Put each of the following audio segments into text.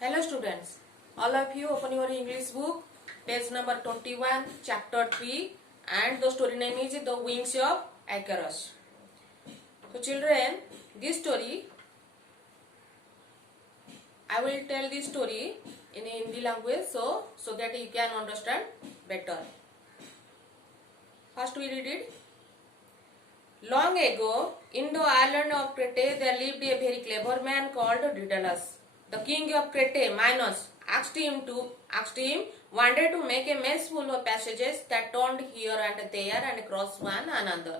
Hello students, all of you open your English book, page number 21, chapter 3, and the story name is The Wings of Icarus. So children, this story, I will tell this story in Hindi language so that you can understand better. First we read it. Long ago, in the island of Crete, there lived a very clever man called Daedalus. The king of Crete, Minos, asked him one day to make a mess full of passages that turned here and there and crossed one another.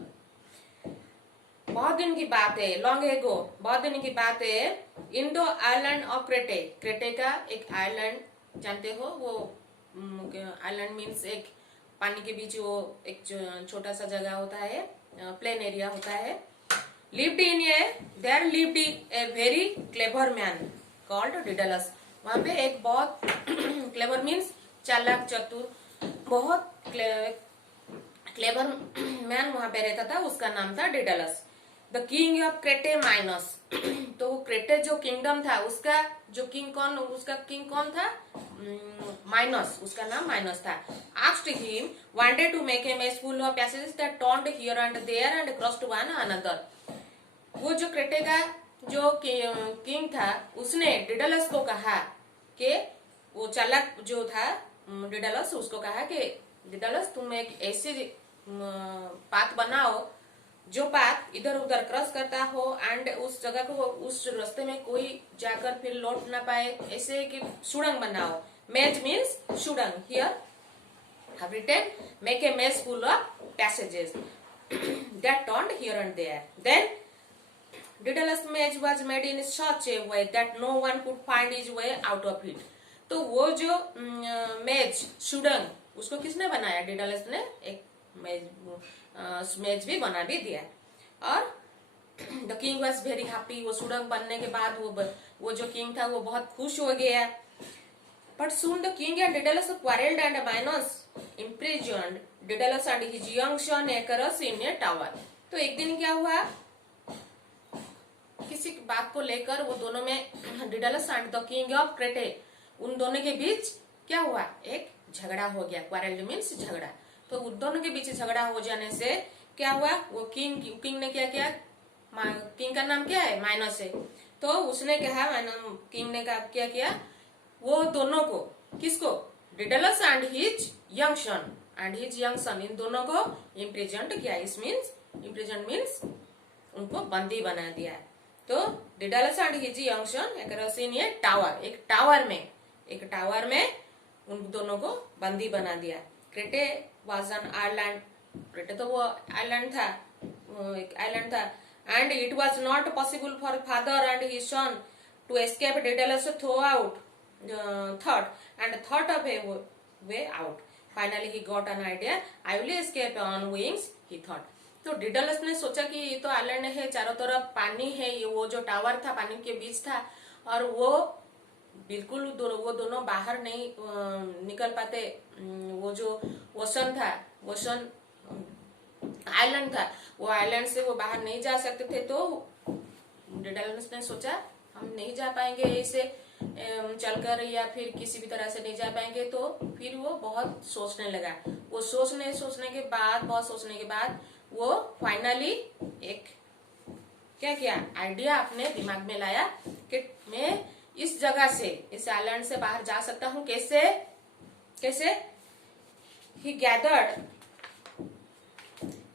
बहुत दिन की बात है, long ago, बहुत दिन की बात है. इन द आइलैंड ऑफ क्रेटे, क्रेटे का एक आइलैंड जानते हो, वो आइलैंड मीन्स एक पानी के बीच वो एक छोटा सा जगह होता है, प्लेन एरिया होता है. There lived a very clever man called Daedalus. वहां पे एक बहुत क्लेवर मीन्स चालाक चतुर, बहुत क्लेवर मैन वहां पे रहता था. उसका नाम था Daedalus. The king of crates minus. तो क्रेटे जो किंगडम था उसका जो किंग कौन था? माइनस. उसका नाम माइनस था. Asked him wanted to make a maze full of passages that turned here and there and crossed one another. वो जो क्रेटे का जो किंग था उसने डेडलस को कहा कि वो चालाक जो था डेडलस, उसको कहा कि डेडलस तुम एक ऐसी पाथ बनाओ जो पाथ इधर उधर क्रॉस करता हो एंड उस जगह को उस रास्ते में कोई जाकर फिर लौट ना पाए, ऐसे कि सुड़ंग बनाओ. मेज मीन्स सुड़ंग. Here have written make a maze full of passages that turned here and there. Then Daedalus maze was made in such a way that no one could find his way out of it. तो वो जो मेज सुड़ंग उसको किसने बनाया? Daedalus ने एक मेज भी बना भी दिया. और the king was very happy. वो सुड़ंग बनने के बाद वो जो किंग था वो बहुत खुश हो गया. But soon the king and Daedalus quarrelled and minus imprisoned Daedalus and his young son Icarus in a tower. तो एक दिन क्या हुआ, किसी बात को लेकर वो दोनों में Daedalus and the king of Crete, उन दोनों के बीच क्या हुआ? एक झगड़ा हो गया. क्वारल्ड मीन्स झगड़ा. तो उन दोनों के बीच झगड़ा हो जाने से क्या हुआ, वो किंग ने क्या किया? किंग का नाम क्या है? माइनस है. तो उसने कहा, किंग ने क्या किया? वो दोनों को, किसको? Daedalus and his young son, इन दोनों को इम्प्रिजन्ड किया. इस मीन्स इम्प्रिजन्ड मीन्स उनको बंदी बना दिया. तो Daedalus and his young son Icarus in a tower, एक टावर में उन दोनों को बंदी बना दिया. Crete was an island. Crete तो वो आइलैंड था, एक आइलैंड था. And it was not possible for father and his son to escape. Daedalus thought of a way out. Finally he got an idea. I will escape on wings, he thought. तो Daedalus ने सोचा कि ये तो island है, चारों तरफ पानी है, ये वो जो टावर था पानी के बीच था और वो बिल्कुल वो दोनों बाहर नहीं निकल पाते. वो जो ओशन था, ओशन आइलैंड था, वो आइलैंड से वो बाहर नहीं जा सकते थे. तो डेडलस ने सोचा हम नहीं जा पाएंगे ऐसे चलकर या फिर किसी भी तरह से नहीं जा पाएंगे. तो फिर वो बहुत सोचने लगा. वो सोचने के बाद वो फाइनली एक क्या किया? आइडिया अपने दिमाग में लाया कि मैं इस जगह से, इस आइलैंड से बाहर जा सकता हूँ. कैसे? He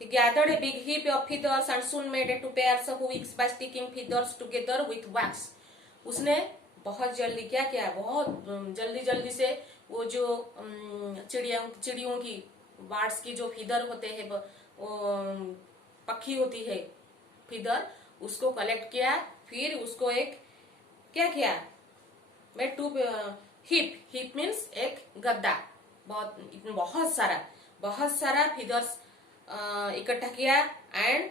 gathered a big heap of feathers and soon made 2 pairs of wings by sticking feathers together with wax. उसने बहुत जल्दी क्या किया? बहुत जल्दी से वो जो चिड़ियों की बर्ड्स की जो फीदर होते हैं, वो पक्षी होती है फीदर, उसको कलेक्ट किया. फिर उसको एक क्या किया? मैं हिप मीन्स एक गद्दा, बहुत सारा फीदर्स इकट्ठा किया. एंड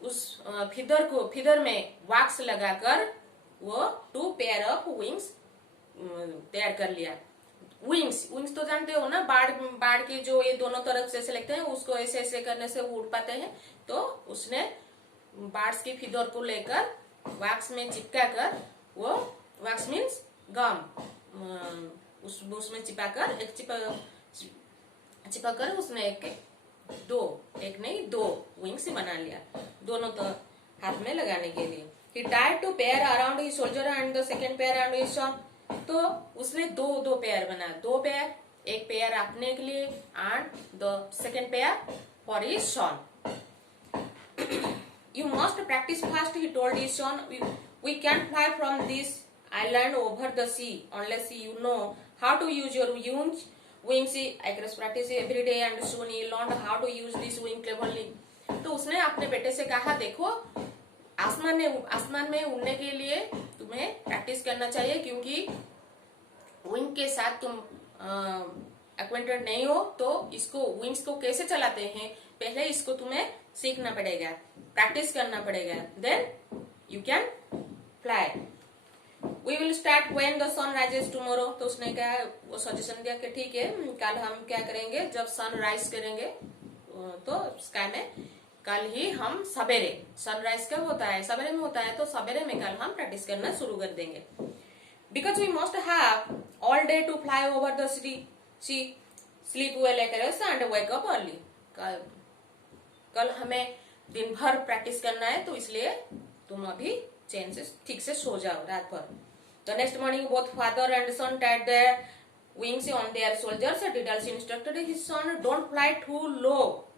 उस फीदर में वैक्स लगाकर वो 2 पेयर ऑफ विंग्स तैयार कर लिया. विंग्स तो जानते हो ना, बाढ़ के जो ये दोनों तरफ से लगते हैं, उसको ऐसे करने से वो उड़ पाते हैं. तो उसने बार्ड्स की फीदर को लेकर वैक्स में चिपका कर, वो वैक्स मीन्स गम उसमें चिपक कर उसने एक नहीं दो विंग्स ही बना लिया, दोनों तो हाथ में लगाने के लिए। He tied two pair around his shoulder and the second pair around his arm. तो उसने दो पेयर बना, दो पेयर, एक पेयर अपने के लिए and the second pair for his son. You must practice fast, he told his son. We can't fly from this island over the sea unless you know how to use your wings. Icarus practice every day and soon he learned how to use this wing cleverly. तो उसने अपने बेटे से कहा, देखो आसमान में उड़ने के लिए तुम्हें प्रैक्टिस करना चाहिए, क्योंकि विंग के साथ तुम एक्वेंटेड नहीं हो, तो इसको विंग्स को कैसे चलाते हैं पहले इसको तुम्हें सीखना पड़ेगा, प्रैक्टिस करना पड़ेगा, then you can fly. We will start when the sun rises tomorrow. तो उसने कहा, वो सजेशन दिया कि ठीक है, कल हम क्या करेंगे, जब सन राइज करेंगे तो स्काई में कल ही हम सवेरे, सनराइज कब होता है, सवेरे में होता है, तो सवेरे में कल हम प्रैक्टिस करना शुरू कर देंगे। Because we must have all day to fly over the sea, sleep well Icarus and wake up early. कल हमें दिन भर प्रैक्टिस करना है, तो इसलिए तुम अभी चैन से ठीक से सो जाओ रात भर। The next morning both father and son tied their wings on their shoulders. Daedalus instructed his son, don't fly too low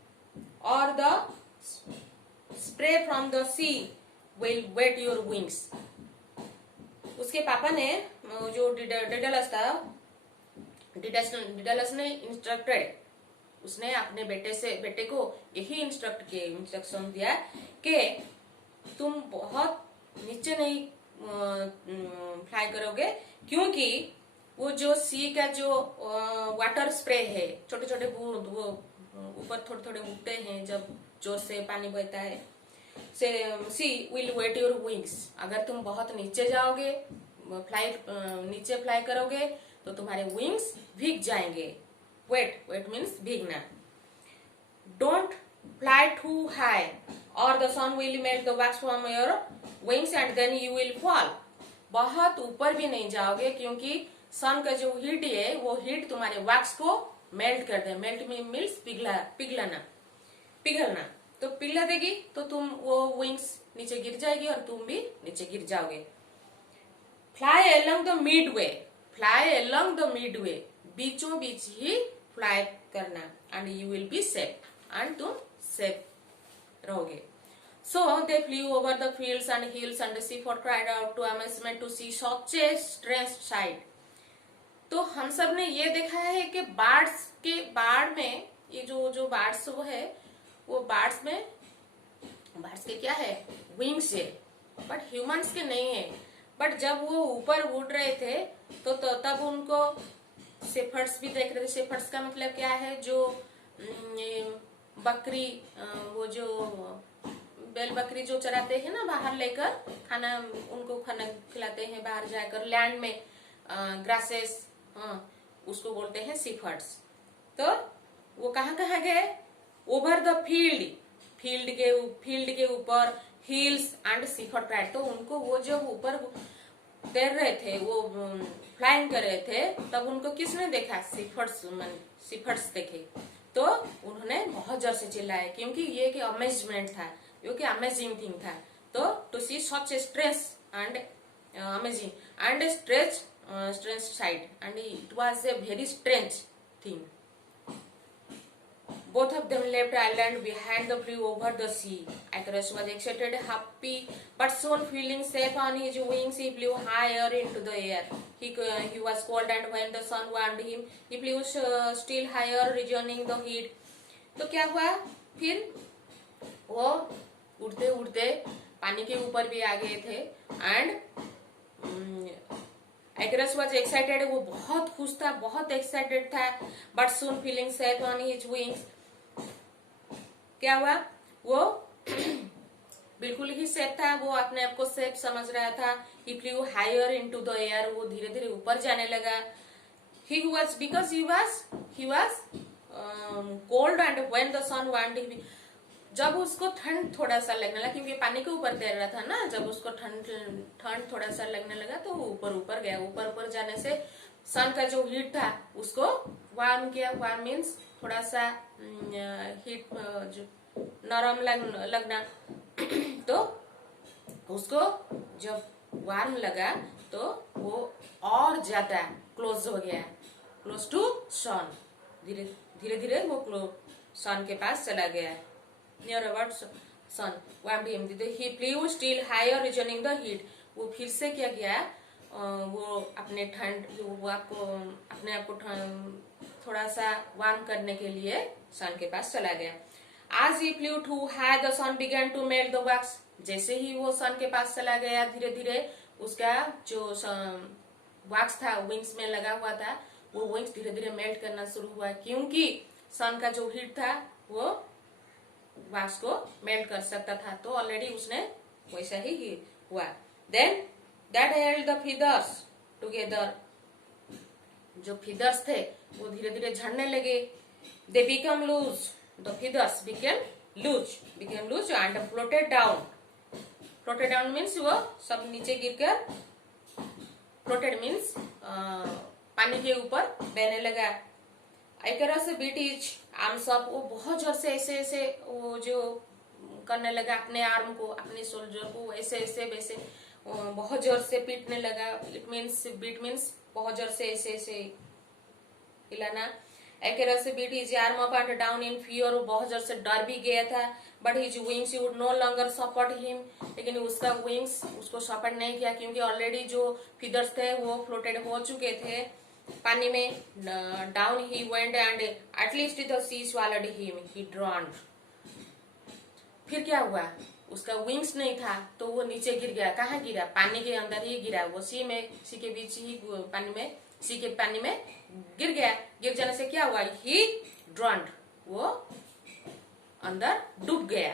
or the spray from the sea will wet your wings. उसके पापा ने, जो डिडलस था, डिडलस ने instructed, उसने अपने बेटे को यही इंस्ट्रक्शन दिया कि तुम बहुत नीचे नहीं फ्लाई करोगे, क्योंकि वो जो सी का जो वाटर स्प्रे है, छोटे छोटे बूंद वो ऊपर थोड़े थोड़े उठते हैं जब जोर से पानी बहता है, से सी विल वेट योर विंग्स। अगर तुम बहुत नीचे जाओगे, नीचे फ्लाई करोगे, तो तुम्हारे विंग्स भीग जाएंगे। वेट मीन्स भीगना। Don't fly too high or the sun will melt the wax from your wings and then you will fall. बहुत ऊपर भी नहीं जाओगे, क्योंकि सन का जो हीट है, वो हीट तुम्हारे वैक्स को मेल्ट कर दे। मेल्ट मीन्स पिघलना। तो पिघला देगी, तो तुम वो विंग्स नीचे गिर जाएगी और तुम भी नीचे गिर जाओगे। Fly along the mid way, बीचों बीच ही फ्लाई करना, and you will be safe, and तुम सेफ रहोगे। So they flew over the fields and hills, and the seafowl cried out to amazement to see such a strange sight. तो हम सब ने ये देखा है कि बाढ़ में ये जो बार्ड्स वो है, वो बार्ड्स के क्या है, विंग्स है, बट ह्यूमंस के नहीं है। बट जब वो ऊपर उड़ रहे थे, तो तब उनको शेफर्ड्स भी देख रहे थे। शेफर्ड्स का मतलब क्या है, जो बकरी, वो जो बैल बकरी जो चराते हैं ना, बाहर लेकर उनको खाना खिलाते हैं बाहर जाकर, लैंड में ग्रासेस, उसको बोलते हैं शेफर्ड्स। तो वो कहाँ गए, ओवर द फील्ड के ऊपर, हिल्स एंड शेफर्ड क्राइड। तो उनको वो जब ऊपर तैर रहे थे, वो फ्लाइंग कर रहे थे, तब उनको किसने देखा, शेफर्ड्स देखे। तो उन्होंने बहुत जोर से चिल्लाया, क्योंकि ये कि अमेजमेंट था, क्योंकि अमेजिंग थिंग था। तो to see such a stress and amazing and strange sight, and it was a very strange thing. Both of them left island behind the flew over the sea. Icarus was excited, happy, but soon feeling safe on his wings, he flew higher into the air. He was cold, and when the sun warmed him, he flew still higher, rejoining the heat. तो क्या हुआ, फिर वो उड़ते उड़ते पानी के ऊपर भी आ गए थे, एंड Icarus was excited, वो बहुत खुश था, बहुत एक्साइटेड था, but soon feeling safe on his wings. क्या हुआ, वो बिल्कुल ही सेफ था, वो अपने आप को सेफ समझ रहा था। He flew higher into the air, वो धीरे धीरे ऊपर जाने लगा। Because he was cold, and when the sun warmed him, जब उसको ठंड थोड़ा सा लगने लगा, क्योंकि पानी के ऊपर तैर रहा था ना, जब उसको ठंड थोड़ा सा लगने लगा तो ऊपर ऊपर गया। ऊपर ऊपर जाने से सन का जो हीट था उसको वार्म किया। वार्म मीन्स थोड़ा सा हीट जो नरम लगना। तो उसको जब वार्म लगा तो वो और ज्यादा क्लोज हो गया, क्लोज टू सन। धीरे धीरे धीरे वो सन के पास चला गया, near about sun. Warmed him, he flew still higher reasoning the heat. वो फिर से क्या किया, वो अपने ठंड वो आपको अपने आप को थोड़ा सा वार्म करने के लिए सन के पास चला गया। As he flew too high, the sun began to melt the wax. जैसे ही वो सन के पास चला गया, धीरे धीरे उसका जो वैक्स था विंग्स में लगा हुआ था, वो विंग्स धीरे धीरे मेल्ट करना शुरू हुआ, क्योंकि सन का जो हीट था वो वैक्स को मेल्ट कर सकता था। तो ऑलरेडी उसने वैसा ही हुआ। Then that held the feathers together. जो फीदर्स थे वो धीरे धीरे झड़ने लगे। They become loose, the feathers became loose and floated down. Floated down means वो सब नीचे गिरकर, floated means पानी के ऊपर बहने लगा। Icarus beat his arms up, वो बहुत जोर से ऐसे ऐसे वो जो करने लगा अपने आर्म को, अपने सोल्जर को ऐसे ऐसे वैसे बहुत जोर से पीटने लगा। इट मीन्स बीट मीन्स बहुत जोर से ऐसे ऐसे हिलाना। Icarus beat his arm up and down in fear, वो बहुत जोर से डर भी गया था। But his wings would no longer support him, लेकिन उसका विंग्स उसको सपोर्ट नहीं किया, क्योंकि ऑलरेडी जो फीदर्स थे वो फ्लोटेड हो चुके थे पानी में। डाउन ही went and at least the sea swallowed him, he drowned. फिर क्या हुआ, उसका विंग्स नहीं था तो वो नीचे गिर गया। कहाँ गिरा, पानी के अंदर ही गिरा। वो सी के बीच ही पानी में, सी के पानी में गिर गया। गिर जाने से क्या हुआ, ही ड्रॉन्ड, वो अंदर डूब गया।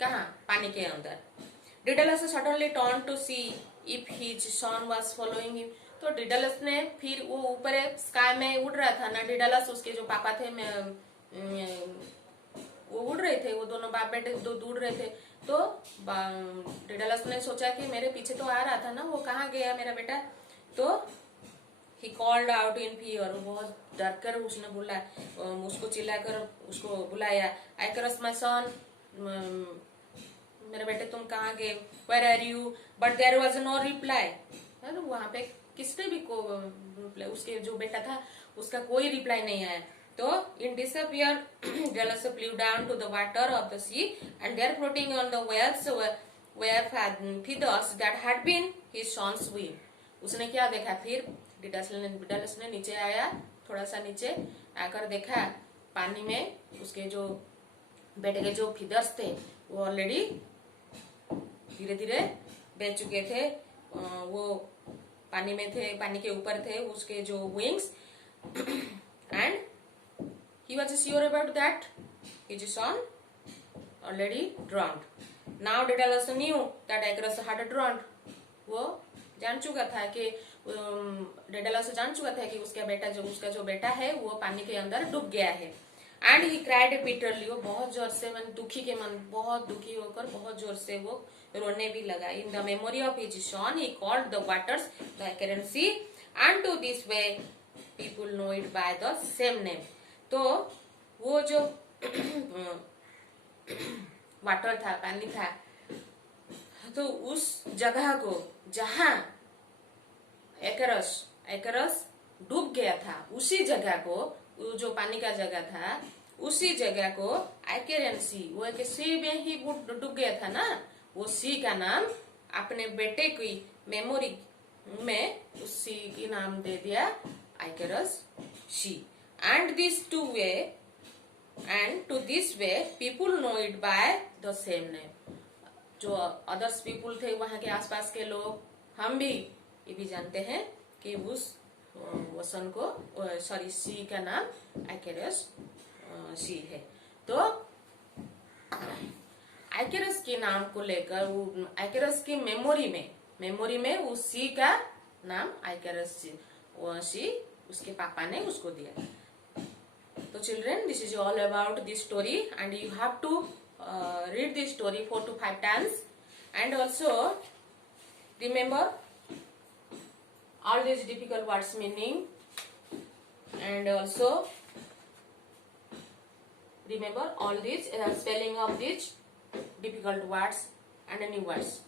कहाँ, पानी के अंदर। Daedalus suddenly turn to see if his son was following him. तो डिडेलस ने फिर, वो ऊपर स्काई में उड़ रहा था ना डिडेलस, उसके जो पापा थे वो उड़ रहे थे, वो दोनों बाप बेटे उड़ रहे थे। तो डिडेलस ने सोचा कि मेरे पीछे तो आ रहा था ना, वो कहाँ गया मेरा बेटा। तो he called out in fear, बहुत डर कर उसने बोला, उसको चिल्लाकर उसको बुलाया। Icarus my son, मेरे बेटे तुम कहाँ गए, where are you? But there was no reply. तो वहाँ पे किसने भी को रिप्लाई, उसके जो बेटा था उसका कोई रिप्लाई नहीं आया। तो in disappear, Delos flew down to the water of the sea, and there floating on the waves were feathers that had been his son's wing. उसने क्या देखा, फिर डिडेलस ने नीचे आया, थोड़ा सा नीचे आकर देखा पानी में उसके जो बेटे के जो फीदर्स थे वो ऑलरेडी धीरे धीरे बह चुके थे। वो पानी में थे, पानी के ऊपर थे उसके जो wings. And he was sure about that his son already drowned. Now Daedalus knew that Icarus had drowned. वो जान चुका था कि डेडेलस जान चुका था कि उसका जो बेटा है वो पानी के अंदर डूब गया है। एंड ही क्राइड बिटरली, वो बहुत जोर से बहुत दुखी होकर बहुत जोर से वो रोने भी लगा। In the memory of his son he called the waters the Icarus Sea, and to this way people know it by the same name. तो वो जो वाटर था, पानी था, तो उस जगह को जहां Icarus डूब गया था, उसी जगह को, जो पानी का जगह था उसी जगह को Icarus Sea, वो एक सी में ही डूब गया था ना, वो सी का नाम अपने बेटे की मेमोरी में उस सी की नाम दे दिया Icarus Sea. And to this way people know it by the same name. जो अदर्स पीपुल थे वहां के आसपास के लोग, हम भी ये भी जानते हैं कि उस वसन को, सॉरी सी का नाम Icarus Sea है। तो Icarus के नाम को लेकर Icarus की मेमोरी में उस सी का नाम Icarus Sea उसके पापा ने उसको दिया। तो children, this is all about this story, and you have to read this story 4 to 5 times, and also remember all these difficult words meaning, and also remember all these spelling of these difficult words and new words.